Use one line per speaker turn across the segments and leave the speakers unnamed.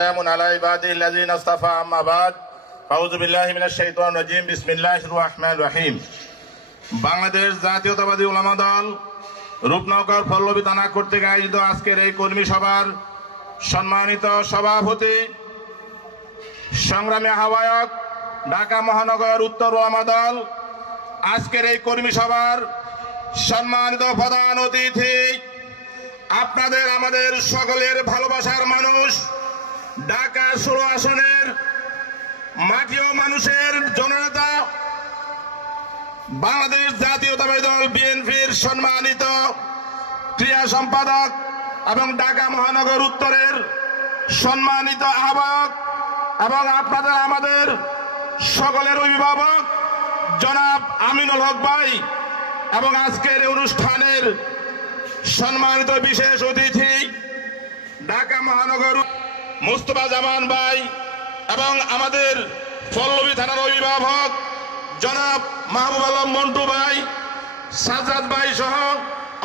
سلام على عباده الذين اصطفى أما بعد أعوذ بالله من الشيطان الرجيم بسم الله الرحمن الرحيم বাংলাদেশ জাতীয়তাবাদী ওলামা দল রূপনগর পল্লবী থানা কর্তৃক আয়োজিত আজকের এই কর্মী সভার সম্মানিত সভাপতি সংগ্রামী আহ্বায়ক ঢাকা মহানগর উত্তর ওলামা দল আজকের এই কর্মী সভার সম্মানিত প্রধান অতিথি আপনাদের আমাদের সকলের ভালোবাসার মানুষ ঢাকা ষোলো আসনের মাটিও মানুষের জননেতা, বাংলাদেশ জাতীয়তাবাদী দল বিএনপির সম্মানিত ক্রিয়া সম্পাদক এবং ঢাকা মহানগর উত্তরের সম্মানিত আহ্বায়ক এবং আপনাদের আমাদের সকলের অভিভাবক জনাব আমিনুল হক ভাই এবং আজকের অনুষ্ঠানের সম্মানিত বিশেষ অতিথি ঢাকা মহানগর মুস্তফা জামান ভাই এবং আমাদের পল্লবী থানার অভিভাবক জনাব মাহবুব আলম মন্টু ভাই সাজাদ ভাই সহ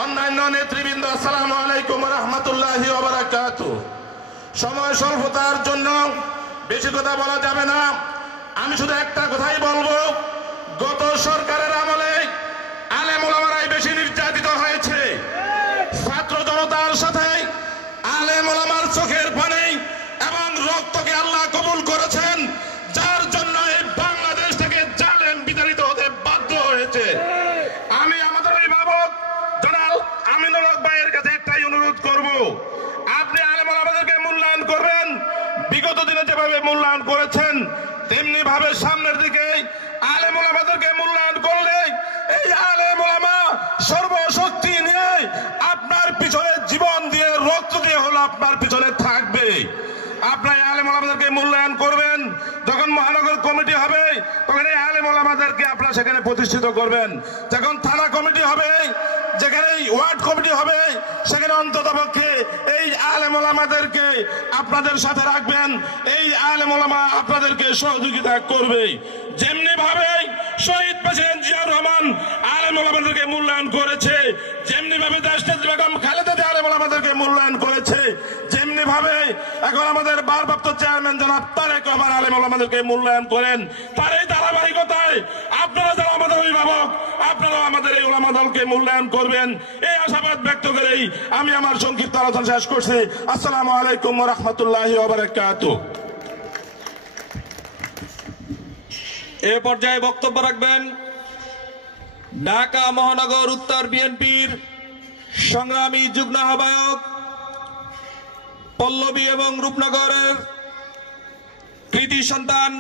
অন্যান্য নেতৃবৃন্দ, আসসালামু আলাইকুম রহমতুল্লাহ ওবরাকাত সময় স্বল্পতার জন্য বেশি কথা বলা যাবে না। আমি শুধু একটা কথাই বলব গত সরকারের আমলে আলেম ওলামারাই বেশি নির্যাতিত হয়েছে ছাত্র জনতার সাথে আলেম ওলামার চোখের পানি এবং রক্তকে আল্লাহ কবুল করেছেন যার জন্য এই বাংলাদেশ থেকে জালেম বিতাড়িত হতে বাধ্য হয়েছে আমি আমাদের অভিভাবক জনাল আমিনুল হক ভাইয়ের কাছে একটাই অনুরোধ করব আপনি আলেম ওলামাদেরকে মূল্যায়ন করবেন বিগত দিনে যেভাবে মূল্যায়ন করেছেন, তেমনি ভাবে সামনের দিকে আলেম ওলামাদেরকে মূল্যায়ন করলে এই আলেম ওলামা সর্বশক্তি নিয়ে আপনার পিছনে জীবন দিয়ে, রক্ত দিয়ে হলো আপনার পিছনে থাকবে। আপনার আলেম ওলামাদেরকে মূল্যায়ন করবেন, যখন মহানগর কমিটি হবে, তখন এই আলেম ওলামাদেরকে আপনারা সেখানে প্রতিষ্ঠিত করবেন। যখন থানা কমিটি হবে যেখানে ওয়ার্ড কমিটি হবে, সেখানে অন্তত পক্ষে এই আলেম ওলামাদেরকে আপনাদের সাথে রাখবেন। এই আলেম ওলামা আপনাদেরকে সহযোগিতা করবে। যেমনি ভাবে শহীদ প্রেসিডেন্ট জিয়াউর রহমান আলেম ওলামাদেরকে মূল্যায়ন করেছে যেমনি ভাবে বেগম খালেদা জিয়া আলেম মূল্যায়ন করেছে যেমনি ভাবে এখন আমাদের ভারপ্রাপ্ত চেয়ারম্যান জনাব তারেক রহমান আলেম ওলামাদেরকে মূল্যায়ন করেন। তার এই ধারাবাহিকতায় অভিভাবক আপনারা আমাদের এই ওলামা দলকে মূল্যায়ন করবেন। এই আশাবাদ ব্যক্ত করেই আমি আমার সংক্ষিপ্ত আলোচনা শেষ করছি। আসসালামু আলাইকুম রহমতুল্লাহ
এ পর্যায়ে বক্তব্য রাখবেন ঢাকা মহানগর উত্তর বিএনপির সংগ্রামী যুগ্ম আহ্বায়ক পল্লবী এবং রূপনগরের কৃতি সন্তান